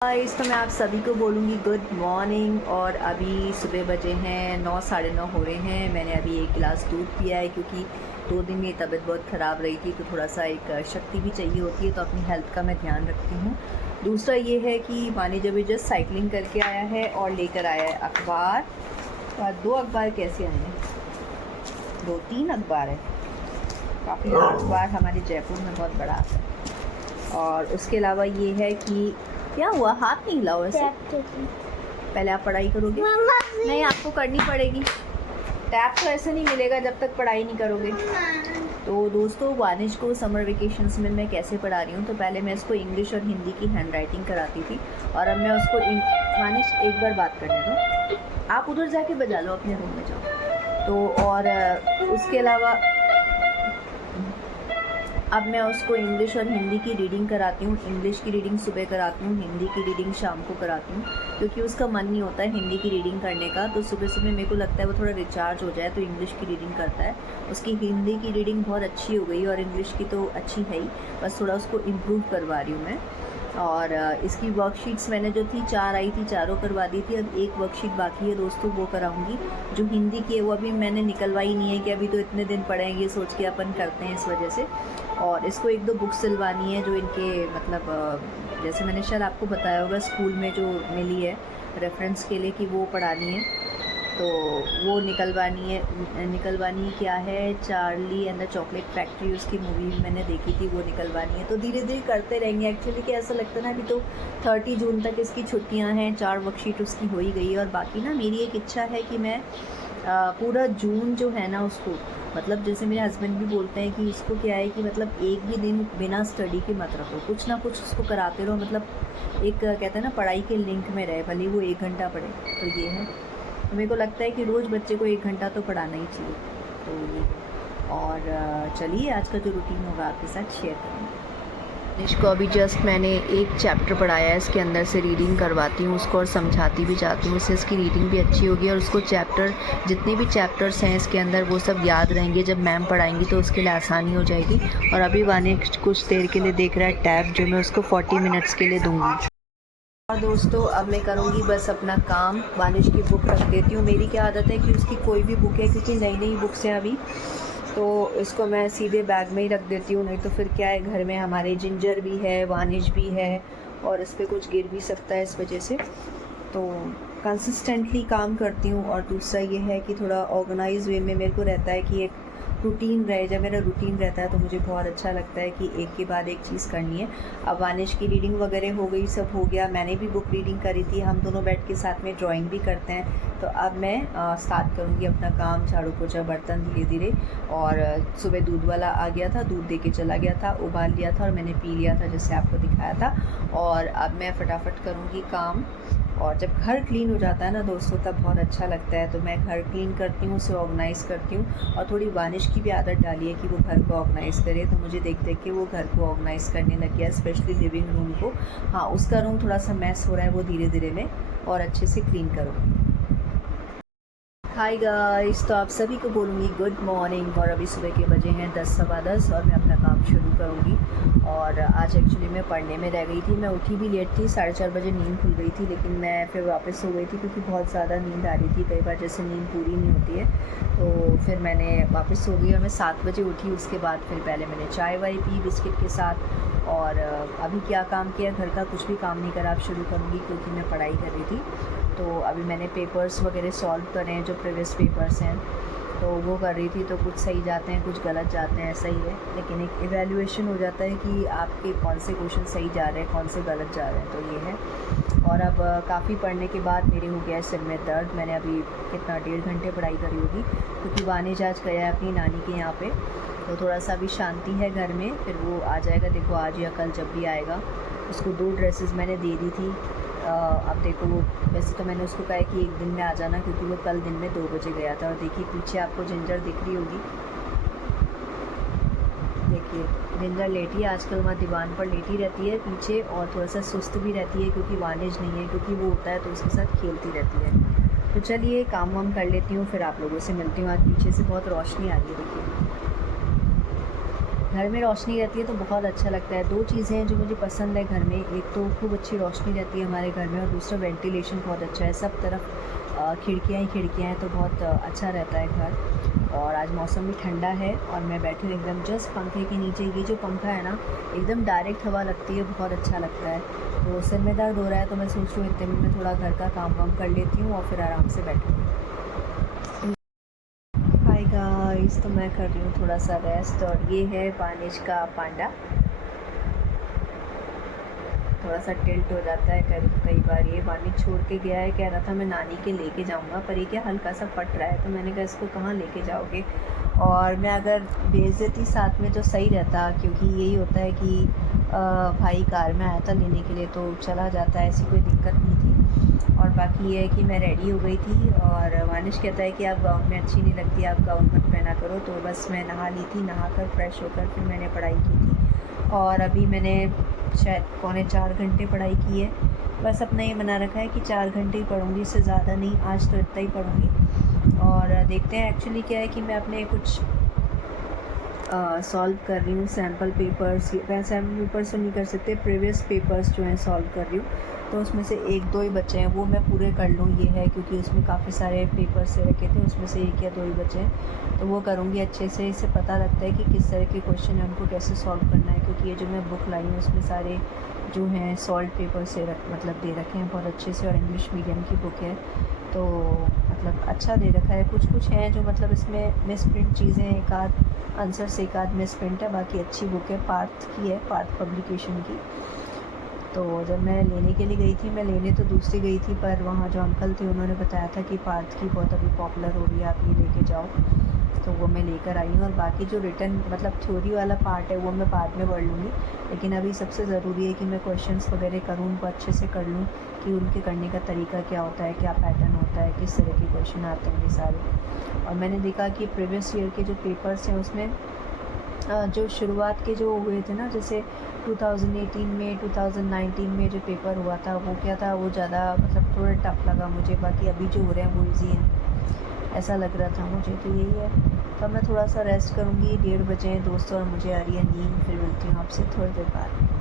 Guys, तो मैं आप सभी को बोलूँगी गुड मॉर्निंग। और अभी सुबह बजे हैं 9 साढ़े 9 हो रहे हैं। मैंने अभी एक गिलास दूध पिया है क्योंकि 2 दिन मेरी तबीयत बहुत ख़राब रही थी, तो थोड़ा सा एक शक्ति भी चाहिए होती है, तो अपनी हेल्थ का मैं ध्यान रखती हूँ। दूसरा ये है कि मानी जब जस्ट साइकिलिंग करके आया है और लेकर आया है अखबार। और 2 अखबार कैसे आए हैं, 2-3 अखबार है, काफ़ी अखबार हमारे जयपुर में बहुत बड़ा आता है। और उसके अलावा ये है कि क्या हुआ, हाथ नहीं हिलाओ ऐसे। पहले आप पढ़ाई करोगे? नहीं, आपको करनी पड़ेगी। टैब तो ऐसे नहीं मिलेगा जब तक पढ़ाई नहीं करोगे। तो दोस्तों, वानिश को समर वेकेशंस में मैं कैसे पढ़ा रही हूँ, तो पहले मैं इसको इंग्लिश और हिंदी की हैंड राइटिंग कराती थी, और अब मैं उसको वानिश एक बार बात करने दो, आप उधर जाके बजा लो, अपने रूम में जाओ। तो और उसके अलावा अब मैं उसको इंग्लिश और हिंदी की रीडिंग कराती हूँ। इंग्लिश की रीडिंग सुबह कराती हूँ, हिंदी की रीडिंग शाम को कराती हूँ, क्योंकि उसका मन नहीं होता है हिंदी की रीडिंग करने का। तो सुबह सुबह मेरे को लगता है वो थोड़ा रिचार्ज हो जाए, तो इंग्लिश की रीडिंग करता है। उसकी हिंदी की रीडिंग बहुत अच्छी हो गई और इंग्लिश की तो अच्छी है ही, बस थोड़ा उसको इम्प्रूव करवा रही हूँ मैं। और इसकी वर्कशीट्स मैंने जो थी 4 आई थी, चारों करवा दी थी। अब एक वर्कशीट बाकी है दोस्तों, वो कराऊंगी। जो हिंदी की है वो अभी मैंने निकलवाई नहीं है कि अभी तो इतने दिन पढ़ेंगे, सोच के अपन करते हैं इस वजह से। और इसको 1-2 बुक सिलवानी है जो इनके मतलब जैसे मैंने शायद आपको बताया होगा स्कूल में जो मिली है रेफरेंस के लिए कि वो पढ़ानी है, तो वो निकलवानी क्या है, Charlie and the chocolate factory, उसकी मूवी मैंने देखी थी, वो निकलवानी है। तो धीरे धीरे करते रहेंगे। एक्चुअली क्या ऐसा लगता है ना, अभी तो 30 जून तक इसकी छुट्टियां हैं, 4 वर्कशीट उसकी हो ही गई है। और बाकी ना मेरी एक इच्छा है कि मैं पूरा जून जो है ना उसको, मतलब जैसे मेरे हस्बैंड भी बोलते हैं कि इसको क्या है कि मतलब एक भी दिन बिना स्टडी के मत रखो, कुछ ना कुछ उसको कराते रहो, मतलब एक कहते हैं ना पढ़ाई के लिंक में रहे, भले वो 1 घंटा पढ़े। तो ये है, मेरे को लगता है कि रोज़ बच्चे को 1 घंटा तो पढ़ाना ही चाहिए। तो ये, और चलिए आज का जो रूटीन होगा आपके साथ शेयर करूँगी। इसको अभी जस्ट मैंने एक चैप्टर पढ़ाया है, इसके अंदर से रीडिंग करवाती हूँ उसको और समझाती भी जाती हूँ, इससे इसकी रीडिंग भी अच्छी होगी और उसको चैप्टर, जितने भी चैप्टर्स हैं इसके अंदर वो सब याद रहेंगे, जब मैम पढ़ाएंगी तो उसके लिए आसानी हो जाएगी। और अभी वानिश कुछ देर के लिए देख रहा है टैब, जो मैं उसको 40 मिनट्स के लिए दूँगी। और दोस्तों, अब मैं करूँगी बस अपना काम। वानिश की बुक रख देती हूँ। मेरी क्या आदत है कि उसकी कोई भी बुक है, क्योंकि नई नई बुक्स हैं अभी, तो इसको मैं सीधे बैग में ही रख देती हूँ, नहीं तो फिर क्या है, घर में हमारे जिंजर भी है, वानिश भी है, और इस पर कुछ गिर भी सकता है, इस वजह से तो कंसिस्टेंटली काम करती हूँ। और दूसरा ये है कि थोड़ा ऑर्गेनाइज वे में मेरे को रहता है कि एक रूटीन रहे। जब मेरा रूटीन रहता है तो मुझे बहुत अच्छा लगता है कि एक के बाद एक चीज़ करनी है। अब वानिश की रीडिंग वगैरह हो गई, सब हो गया। मैंने भी बुक रीडिंग करी थी, हम दोनों बैठ के साथ में ड्राइंग भी करते हैं। तो अब मैं स्टार्ट करूँगी अपना काम, झाड़ू पोछा बर्तन धीरे धीरे। और सुबह दूध वाला आ गया था, दूध दे के चला गया था, उबाल लिया था और मैंने पी लिया था, जैसे आपको दिखाया था। और अब मैं फटाफट करूँगी काम। और जब घर क्लीन हो जाता है ना दोस्तों, तब बहुत अच्छा लगता है। तो मैं घर क्लीन करती हूँ, उसे ऑर्गेनाइज़ करती हूँ, और थोड़ी वानिश की भी आदत डाली है कि वो घर को ऑर्गेनाइज़ करे। तो मुझे देख देख के वो घर को ऑर्गेनाइज़ करने लग गया, स्पेशली लिविंग रूम को। हाँ, उसका रूम थोड़ा सा मैस हो रहा है, वो धीरे धीरे मैं और अच्छे से क्लीन करूँगी। हाय गाइस, तो आप सभी को बोलूँगी गुड मॉर्निंग। और अभी सुबह के बजे हैं 10 सवा 10 और मैं अपना काम शुरू करूँगी। और आज एक्चुअली मैं पढ़ने में रह गई थी, मैं उठी भी लेट थी, 4:30 बजे नींद खुल गई थी, लेकिन मैं फिर वापस सो गई थी क्योंकि बहुत ज़्यादा नींद आ रही थी। कई बार जैसे नींद पूरी नहीं होती है, तो फिर मैंने वापस सो गई और मैं 7 बजे उठी। उसके बाद फिर पहले मैंने चाय वाय पी बिस्किट के साथ। और अभी क्या काम किया, घर का कुछ भी काम नहीं करा, अब शुरू करूँगी क्योंकि मैं पढ़ाई कर रही थी। तो अभी मैंने पेपर्स वगैरह सॉल्व करे हैं, जो प्रीवियस पेपर्स हैं, तो वो कर रही थी। तो कुछ सही जाते हैं, कुछ गलत जाते हैं, ऐसा ही है, लेकिन एक इवैल्यूएशन हो जाता है कि आपके कौन से क्वेश्चन सही जा रहे हैं, कौन से गलत जा रहे हैं। तो ये है। और अब काफ़ी पढ़ने के बाद मेरे हो गया है सिर में दर्द। मैंने अभी कितना 1.5 घंटे पढ़ाई करी होगी, क्योंकि वानिश आज गया है अपनी नानी के यहाँ पे, तो थोड़ा सा अभी शांति है घर में। फिर वो आ जाएगा, देखो आज या कल जब भी आएगा। उसको 2 ड्रेसेस मैंने दे दी थी। अब देखो, वो वैसे तो मैंने उसको कहा है कि एक दिन में आ जाना, क्योंकि वो कल दिन में 2 बजे गया था। और देखिए पीछे आपको जिंजर दिख रही होगी, देखिए जिंजर लेटी है आजकल, वहाँ दीवान पर लेटी रहती है पीछे, और थोड़ा सा सुस्त भी रहती है क्योंकि वानिश नहीं है, क्योंकि वो होता है तो उसके साथ खेलती रहती है। तो चलिए काम वाम कर लेती हूँ, फिर आप लोगों से मिलती हूँ। आज पीछे से बहुत रोशनी आ रही है, देखिए। घर में रोशनी रहती है तो बहुत अच्छा लगता है। 2 चीज़ें हैं जो मुझे पसंद है घर में, एक तो खूब अच्छी रोशनी रहती है हमारे घर में और दूसरा वेंटिलेशन बहुत अच्छा है। सब तरफ खिड़कियाँ ही खिड़कियाँ हैं तो बहुत अच्छा रहता है घर। और आज मौसम भी ठंडा है और मैं बैठी हूँ एकदम जस्ट पंखे के नीचे। ये जो पंखा है ना, एकदम डायरेक्ट हवा लगती है, बहुत अच्छा लगता है। तो सिर में दर्द हो रहा है तो मैं सोच रही हूँ इतने में मैं थोड़ा घर का काम वाम कर लेती हूँ और फिर आराम से बैठूँगी। हाय गाइस, तो मैं कर रही हूँ थोड़ा सा रेस्ट और ये है वानिश का पांडा। थोड़ा सा टिल्ट हो जाता है कई बार। ये वानिश छोड़ के गया है, कह रहा था मैं नानी के लेके जाऊंगा, पर ये क्या हल्का सा फट रहा है तो मैंने कहा इसको कहाँ लेके जाओगे। और मैं अगर भेज देती साथ में तो सही रहता, क्योंकि यही होता है कि भाई कार में आया था लेने के लिए तो चला जाता है, ऐसी कोई दिक्कत नहीं थी। और बाकी ये है कि मैं रेडी हो गई थी और वानिश कहता है कि आप गाउन में अच्छी नहीं लगती, आप गाउन मत पहना करो। तो बस मैं नहा ली थी, नहा कर फ्रेश होकर फिर मैंने पढ़ाई की थी और अभी मैंने शायद 3.25 घंटे पढ़ाई की है। बस अपना ये बना रखा है कि 4 घंटे ही पढ़ूँगी, इससे ज़्यादा नहीं, आज तो इतना ही पढ़ूँगी। और देखते हैं एक्चुअली क्या है कि मैं अपने कुछ सॉल्व कर रही हूँ सैम्पल पेपर्स। मैं सैम्पल पेपर्स तो नहीं कर सकते, प्रीवियस पेपर्स जो हैं सॉल्व कर रही हूँ। तो उसमें से 1-2 ही बचे हैं, वो मैं पूरे कर लूँ ये है, क्योंकि उसमें काफ़ी सारे पेपर्स से रखे थे, उसमें से 1 या 2 ही बचे हैं। तो वो करूँगी अच्छे से, इससे पता लगता है कि किस तरह के क्वेश्चन है, उनको कैसे सॉल्व करना है। क्योंकि ये जो मैं बुक लाई हूँ उसमें सारे जो हैं सॉल्व पेपर से मतलब दे रखे हैं बहुत अच्छे से, और इंग्लिश मीडियम की बुक है तो मतलब अच्छा दे रखा है। कुछ हैं जो मतलब इसमें मिस प्रिंट चीज़ें, एक आध आंसर से एक आध मिस प्रिंट है, बाकी अच्छी बुक है, पार्थ की है, पार्थ पब्लिकेशन की। तो जब मैं लेने के लिए गई थी, मैं लेने तो दूसरी गई थी, पर वहाँ जो अंकल थे उन्होंने बताया था कि पार्थ की बहुत अभी पॉपुलर हो रही है, आप ये लेके जाओ। तो वो मैं लेकर आई हूँ और बाकी जो रिटन मतलब थ्योरी वाला पार्ट है वो मैं बाद में पढ़ लूँगी। लेकिन अभी सबसे ज़रूरी है कि मैं क्वेश्चंस वगैरह करूँ, उनको अच्छे से कर लूँ कि उनके करने का तरीका क्या होता है, क्या पैटर्न होता है, किस तरह के क्वेश्चन आते हैं ये सारे। और मैंने देखा कि प्रीवियस ईयर के जो पेपर्स हैं उसमें जो शुरुआत के जो हुए थे ना, जैसे 2018 में 2019 में जो पेपर हुआ था वो क्या था, वो ज़्यादा मतलब थोड़ा टफ लगा मुझे। बाकी अभी जो हो रहे हैं वो ईजी हैं, ऐसा लग रहा था मुझे। तो यही है, तो मैं थोड़ा सा रेस्ट करूँगी। 1:30 बजे हैं दोस्तों और मुझे आ रही है नींद। फिर मिलती हूँ आपसे थोड़ी देर बाद।